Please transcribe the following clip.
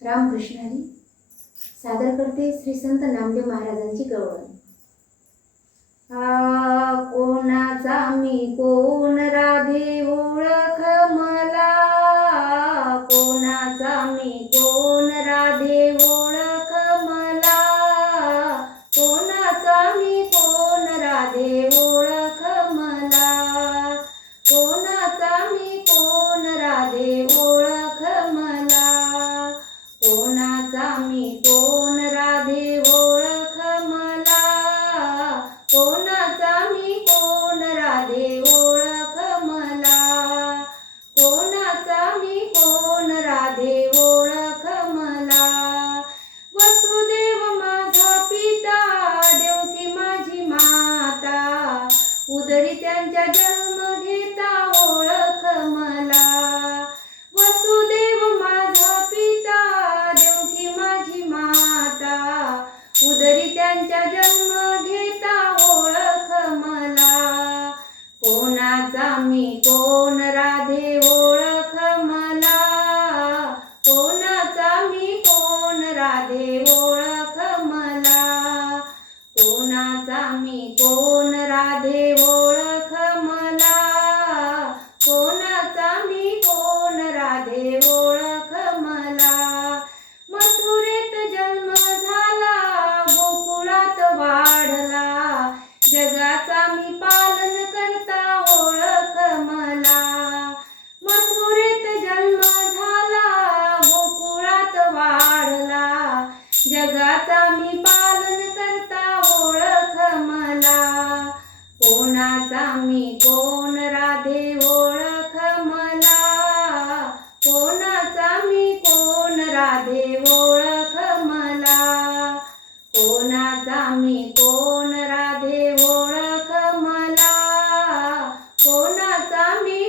रामकृष्ण हरी सादर करते श्री संत नामदेव महाराजांची गवळण। कोणाचा मी कोण राधे ओळख मला, कोणाचा मी कोण राधे ओळख मला, कोणाचा मी कोण राधे ओळख मला, कोणाचा मी कोण राधे ओळख मला, कोणाचा मी कोण राधे ओळख मला, कोणाचा मी कोण राधे ओळख मला, कोणाचा मी कोण राधे ओळख मला। वसुदेव माझा पिता, देवकी माझी माता, उदरी त्यांच्या जन्म घेता ओळख मला। वसुदेव माझा पिता, देवकी माझी माता, उदरी त्यांच्या जन्म घेता ओळख मला। कोणाचा मी कोण राधे ओळख मला, कोणाचा मी कोण राधे ओळख मला, कोणाचा मी कोण राधे ओळख मला, कोणाचा मी कोण राधे ओळख मला। मथुरेत जन्म झाला, गोकुळात वाढला, जगाचा मी पालन करता ओळख मला। मथुरेत जन्म झाला, गोकुळात वाढला, जगाचा मी पालन करता ओळख मला। कोणाचा मी कोण राधे ओळख मला, कोणाचा मी कोण राधे ओळख मला, कोणाचा मी कोण राधे ओळख मला, कोणाचा मी